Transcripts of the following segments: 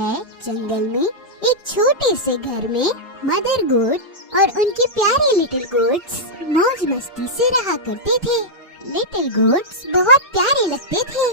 है जंगल में एक छोटे से घर में मदर गोट और उनके प्यारे लिटिल गोट्स मौज मस्ती से रहा करते थे। लिटिल गोट्स बहुत प्यारे लगते थे,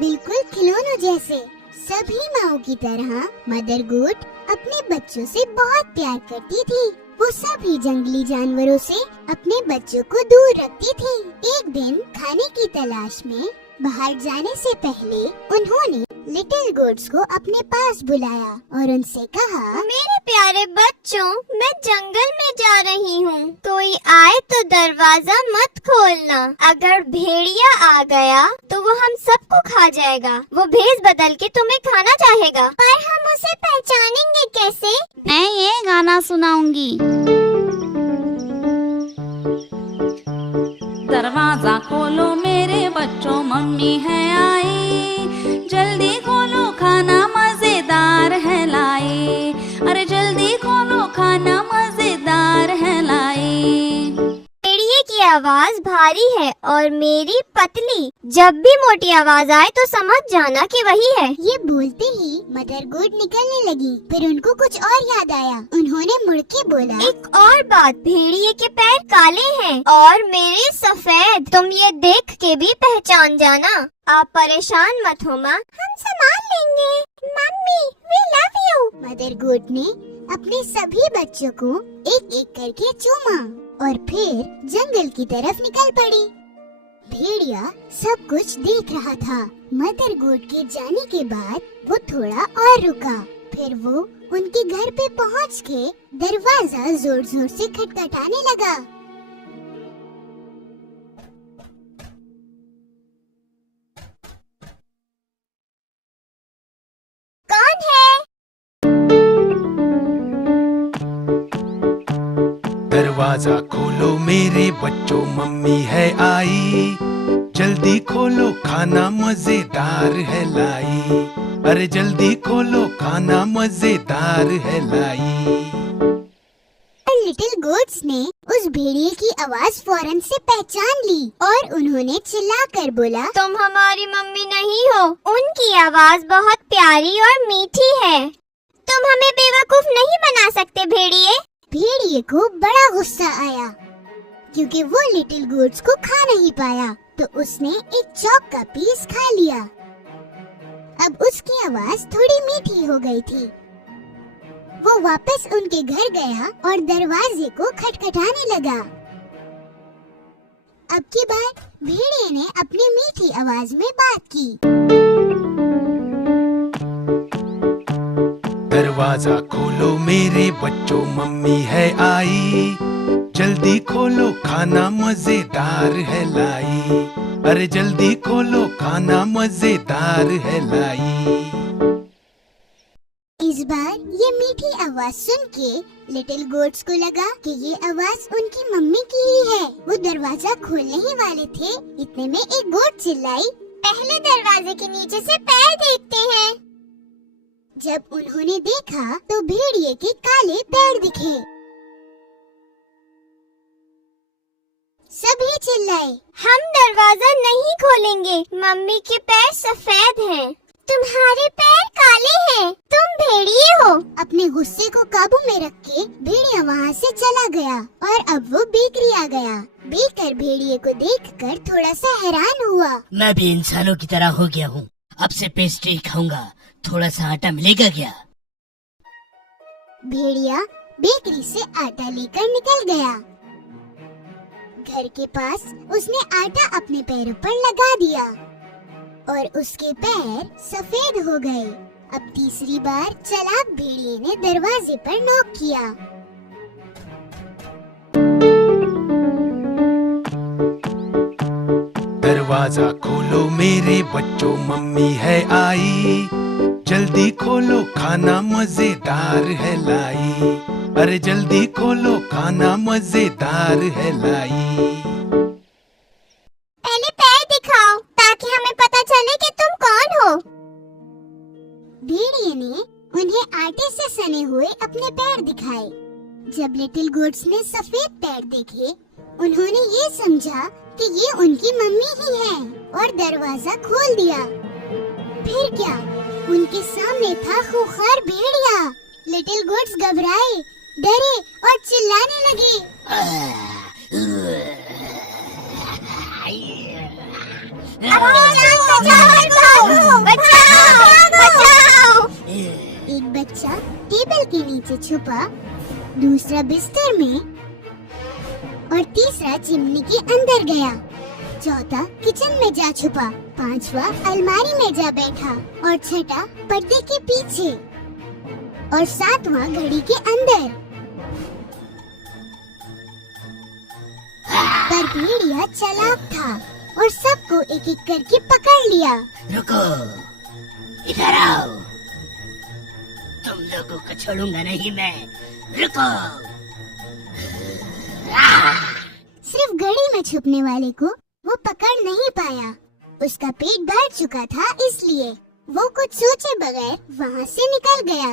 बिल्कुल खिलौनों जैसे। सभी माओ की तरह मदर गोट अपने बच्चों से बहुत प्यार करती थी। वो सभी जंगली जानवरों से अपने बच्चों को दूर रखती थी। एक दिन खाने की तलाश में बाहर जाने से पहले उन्होंने लिटिल गोट्स को अपने पास बुलाया और उनसे कहा, मेरे प्यारे बच्चों, मैं जंगल में जा रही हूँ। कोई आए तो दरवाजा मत खोलना। अगर भेड़िया आ गया तो वो हम सबको खा जाएगा। वो भेष बदल के तुम्हें खाना चाहेगा। पर हम उसे पहचानेंगे कैसे? मैं ये गाना सुनाऊंगी। दरवाजा खोलो मेरे बच्चों, मम्मी है आई। जल्दी खोलो खाना मजेदार है लाई। अरे जल्दी खोलो खाना मजेदार है लाई। भेड़िए की आवाज भारी है और मेरी पतली। जब भी मोटी आवाज आए तो समझ जाना कि वही है। ये बोलते ही मदर गोट निकलने लगी। फिर उनको कुछ और याद आया। उन्होंने मुड़ के बोला, एक और बात, भेड़िए के पैर काले हैं और मेरे सफेद। तुम ये देख के भी पहचान जाना। आप परेशान मत हो माँ, हम संभाल लेंगे। Mummy, we love you. Mother goat ने अपने सभी बच्चों को एक एक करके चूमा और फिर जंगल की तरफ निकल पड़ी। भेड़िया सब कुछ देख रहा था। मदर गोट के जाने के बाद वो थोड़ा और रुका। फिर वो उनके घर पे पहुंच के दरवाजा जोर जोर से खटखटाने लगा। कौन है? दरवाजा खोलो मेरे बच्चों, मम्मी है आई। जल्दी खोलो खाना मजेदार है लाई। अरे जल्दी खोलो खाना मजेदार है लाई। लिटिल गोट्स ने उस भेड़िए की आवाज फौरन से पहचान ली और उन्होंने चिल्लाकर बोला, तुम हमारी मम्मी नहीं हो। उनकी आवाज बहुत प्यारी और मीठी है। तुम हमें बेवकूफ नहीं बना सकते भेड़िए। भेड़िए को बड़ा गुस्सा आया क्योंकि वो लिटिल गोट्स को खा नहीं पाया, तो उसने एक चॉक का पीस खा लिया। अब उसकी आवाज थोड़ी मीठी हो गई थी। वो वापस उनके घर गया और दरवाजे को खटखटाने लगा। अब की बार भेड़िए ने अपनी मीठी आवाज में बात की। दरवाजा खोलो मेरे बच्चों, मम्मी है आई। जल्दी खोलो खाना मजेदार है लाई। अरे जल्दी खोलो खाना मजेदार है लाई। इस बार ये मीठी आवाज सुन के लिटिल गोट्स को लगा कि ये आवाज उनकी मम्मी की ही है। वो दरवाजा खोलने ही वाले थे, इतने में एक गोट चिल्लाई, पहले दरवाजे के नीचे से पैर देखते हैं। जब उन्होंने देखा तो भेड़िए के काले पैर दिखे। सभी चिल्लाए, हम दरवाजा नहीं खोलेंगे, मम्मी के पैर सफेद हैं। तुम्हारे पैर काले हैं, तुम भेड़िए हो। अपने गुस्से को काबू में रख के भेड़िया वहाँ से चला गया और अब वो बेकरी आ गया। बेकर भेड़िए को देखकर थोड़ा सा हैरान हुआ। मैं भी इंसानों की तरह हो गया हूँ। अब से पेस्ट्री खाऊंगा। थोड़ा सा आटा मिलेगा क्या? भेड़िया बेकरी से आटा लेकर निकल गया। घर के पास उसने आटा अपने पैरों पर लगा दिया और उसके पैर सफेद हो गए। अब तीसरी बार चालाक भेड़िए ने दरवाजे पर नॉक किया। दरवाजा खोलो मेरे बच्चों, मम्मी है आई। जल्दी खोलो खाना मजेदार है लाई। अरे जल्दी खोलो खाना मजेदार है लाई। पहले पैर दिखाओ ताकि हमें पता चले कि तुम कौन हो। भेड़िए ने उन्हें आटे से सने हुए अपने पैर दिखाए। जब लिटिल गोट्स ने सफेद पैर देखे, उन्होंने ये समझा कि ये उनकी मम्मी ही है और दरवाजा खोल दिया। फिर क्या, उनके सामने था खूंखार भेड़िया। लिटिल गोट्स घबराए, डरे और चिल्लाने लगे। एक बच्चा टेबल के नीचे छुपा, दूसरा बिस्तर में और तीसरा चिमनी के अंदर गया। चौथा किचन में जा छुपा, पांचवा अलमारी में जा बैठा और छठा पर्दे के पीछे और सातवां घड़ी के अंदर। पर भेड़िया चालाक था और सबको एक एक करके पकड़ लिया। रुको, इधर आओ, तुम लोगों को छोड़ूंगा नहीं मैं। रुको। सिर्फ घड़ी में छुपने वाले को वो पकड़ नहीं पाया। उसका पेट भर चुका था, इसलिए वो कुछ सोचे बगैर वहाँ से निकल गया।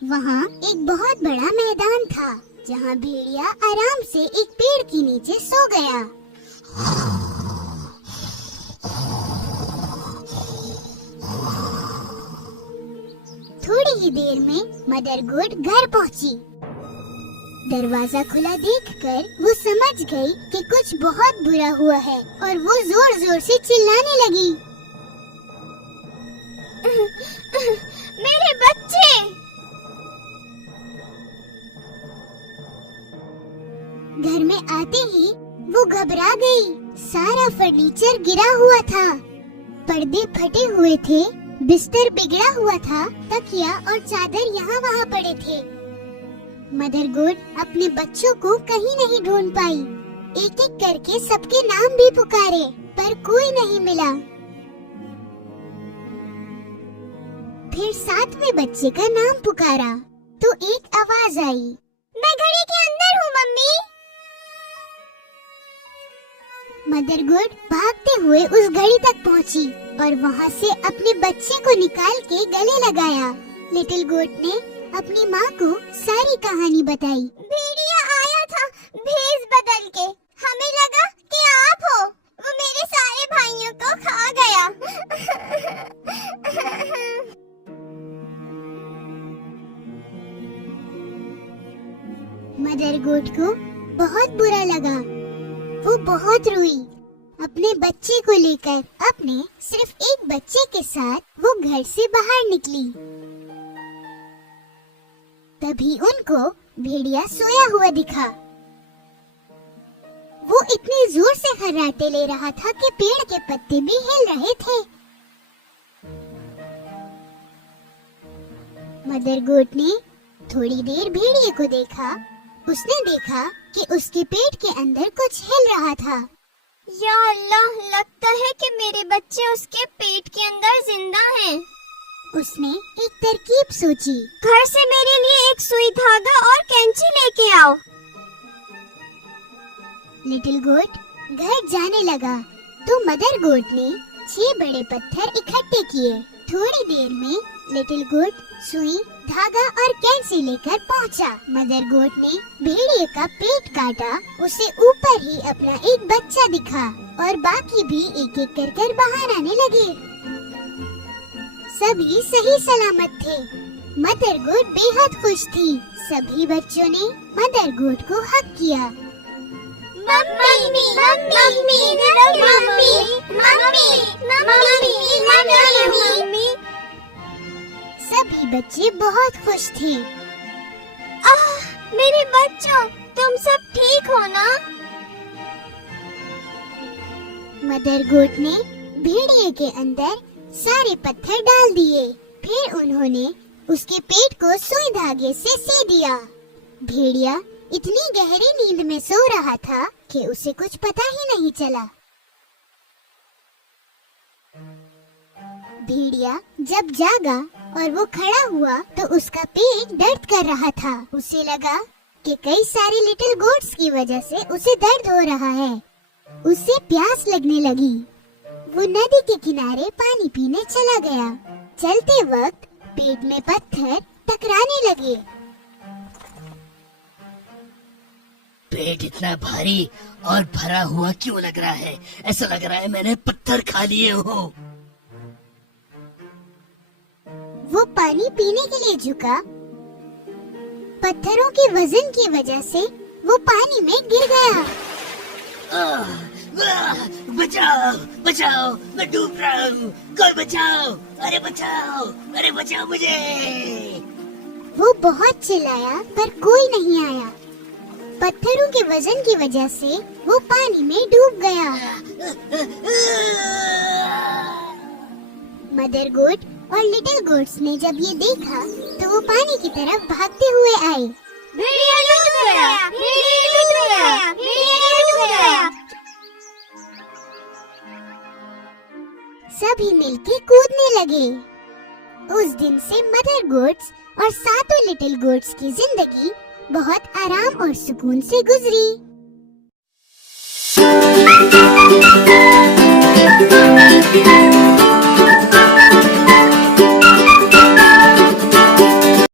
वहाँ एक बहुत बड़ा मैदान था जहाँ भेड़िया आराम से एक पेड़ के नीचे सो गया। थोड़ी ही देर में मदर गोट घर पहुँची। दरवाजा खुला देखकर वो समझ गई कि कुछ बहुत बुरा हुआ है और वो जोर जोर से चिल्लाने लगी। मेरे बच्चे! घर में आते ही वो घबरा गई। सारा फर्नीचर गिरा हुआ था, पर्दे फटे हुए थे, बिस्तर बिगड़ा हुआ था, तकिया और चादर यहाँ वहाँ पड़े थे। मदर गोट अपने बच्चों को कहीं नहीं ढूंढ पाई। एक एक करके सबके नाम भी पुकारे, पर कोई नहीं मिला। फिर सातवें बच्चे का नाम पुकारा तो एक आवाज आई, मैं घड़ी के अंदर हूँ मम्मी। मदर गोट भागते हुए उस घड़ी तक पहुंची और वहां से अपने बच्चे को निकाल के गले लगाया। लिटिल गोट ने अपनी माँ को सारी कहानी बताई। भेड़िया आया था भेष बदल के, हमें लगा कि आप हो। वो मेरे सारे भाइयों को खा गया। मदर गोट को बहुत बुरा लगा। वो बहुत रोई। अपने बच्चे को लेकर अपने सिर्फ एक बच्चे के साथ वो घर से बाहर निकली। तभी उनको भेड़िया सोया हुआ दिखा। वो इतनी जोर से खर्राटे ले रहा था कि पेड़ के पत्ते भी हिल रहे थे। मदर गोट ने थोड़ी देर भेड़िए को देखा। उसने देखा कि उसके पेट के अंदर कुछ हिल रहा था। या अल्लाह, लगता है कि मेरे बच्चे उसके पेट के अंदर जिंदा हैं। उसने एक तरकीब सोची। घर से मेरे लिए एक सुई धागा और कैंची लेके आओ। लिटिल गोट घर जाने लगा तो मदर गोट ने 6 बड़े पत्थर इकट्ठे किए। थोड़ी देर में लिटिल गोट सुई, धागा और कैंची लेकर पहुंचा। मदर गोट ने भेड़िए का पेट काटा। उसे ऊपर ही अपना एक बच्चा दिखा और बाकी भी एक एक कर बाहर आने लगे। सभी सही सलामत थे। मदर गोट बेहद खुश थी। सभी बच्चों ने मदर गोट को हक किया। Mummy, mummy, mummy, mummy, mummy, mummy. सभी बच्चे बहुत खुश थे। मेरे बच्चों, तुम सब ठीक हो ना? मदर गोट ने भेड़िए के अंदर सारे पत्थर डाल दिए। फिर उन्होंने उसके पेट को सुई धागे से सी दिया। भेड़िया इतनी गहरी नींद में सो रहा था कि उसे कुछ पता ही नहीं चला। भेड़िया जब जागा और वो खड़ा हुआ तो उसका पेट दर्द कर रहा था। उसे लगा कि कई सारी लिटिल गोट्स की वजह से उसे दर्द हो रहा है। उसे प्यास लगने लगी। वो नदी के किनारे पानी पीने चला गया। चलते वक्त पेट में पत्थर टकराने लगे। पेट इतना भारी और भरा हुआ क्यों लग रहा है? ऐसा लग रहा है मैंने पत्थर खा लिए हो। वो पानी पीने के लिए झुका। पत्थरों के वजन की वजह से वो पानी में गिर गया। बचाओ बचाओ, मैं डूब रहा हूँ, कोई बचाओ, अरे बचाओ मुझे। वो बहुत चिल्लाया पर कोई नहीं आया। पत्थरों के वजन की वजह से वो पानी में डूब गया। मदर गोट और लिटिल गोट्स ने जब ये देखा तो वो पानी की तरफ भागते हुए आए। भेड़िया डूब गया, भेड़िया डूब गया, भेड़िया डूब गया। सभी मिलके कूदने लगे। उस दिन से मदर गोट्स और सातों लिटिल गोट्स की जिंदगी बहुत आराम और सुकून से गुजरी।